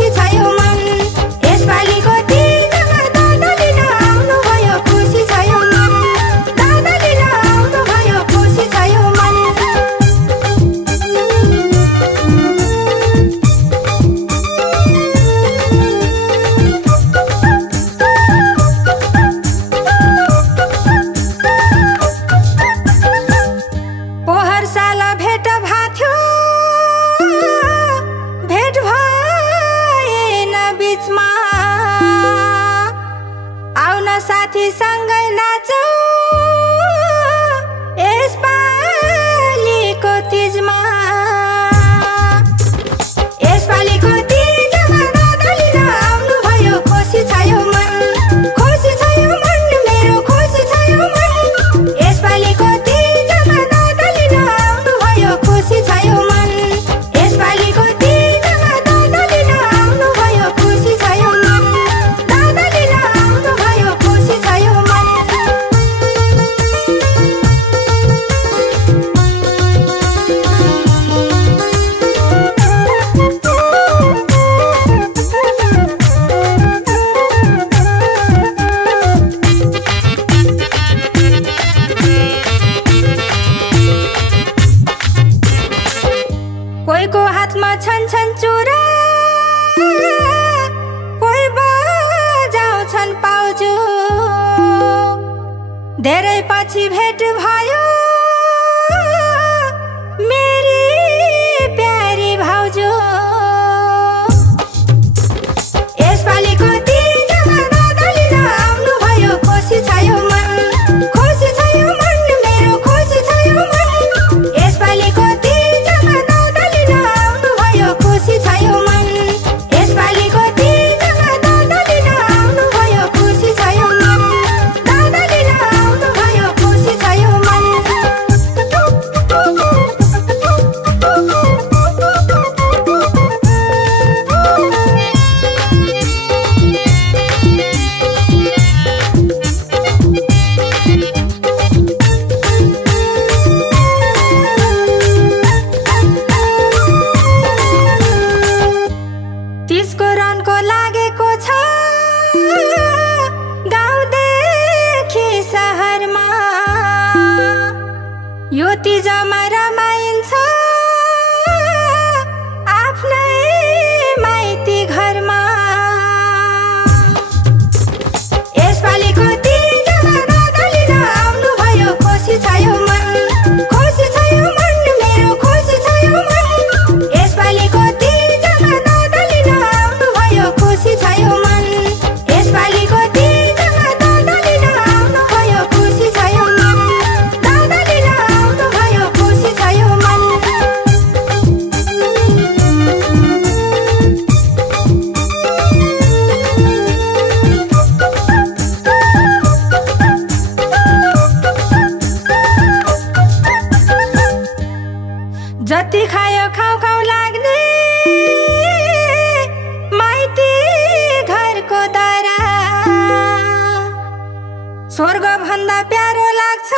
खुसी छ यो मन यसपालिको तीजमा दादा लिन आउनुभयो खुसी छ यो मन दादा लिन आउनुभयो खुसी छ यो मन पोहर साल भेट भाथ्यो भेट भएन बीचमा आउन साथी सँगै नाचौ यसपालिको तीजमा यसपालिको तीजमा दादा लिन आउनुभयो खुसी छ यो मन खुसी छ यो मन मेरो खुसी छ यो मन यसपालिको तीजमा दादा लिन आउनुभयो खुसी छ यो मन यसपालिको तीजमा दादा लिन आउनुभयो खुसी छ यो मन दादा लिन आउनुभयो खुसी छ यो मन कोहीको हातमा छन् छन् चुरा कोही बजाउँछन् पाउजु धेरै पछि भेट भयो मेरी प्यारी भाउजू यसपालिको तीजमा दादा लिन आउनुभयो खुसी छ यो मन खुसी छ यो मन मेरो खुसी छ यो मन यसपालिको तीजमा दादा लिन आउनुभयो खुसी छ यो मन यसपालिको तीजमा दादा लिन आउनुभयो खुसी छ यो मन दादा लिन आउनुभयो खुसी छ यो मन तीजको रनको लागेको छ गाउँदेखि सहरमा यो तीजमा रमाइन्छ आफ्नै माइती घरमा यसपालिको तीजमा दादा लिन आउनुभयो खुसी छ यो मन खुसी छ यो मन मेरो खुसी छ यो मन यसपालिको तीजमा दादा लिन आउनुभयो खुसी छ यो मन यसपालिको तीजमा दादा लिन आउनुभयो खुसी छ यो मन दादा लिन आउनुभयो खुसी छ यो मन जति खायो खाउ खाउ लाग्ने माइती घरको दारा स्वर्ग भन्दा प्यारो लाग्छ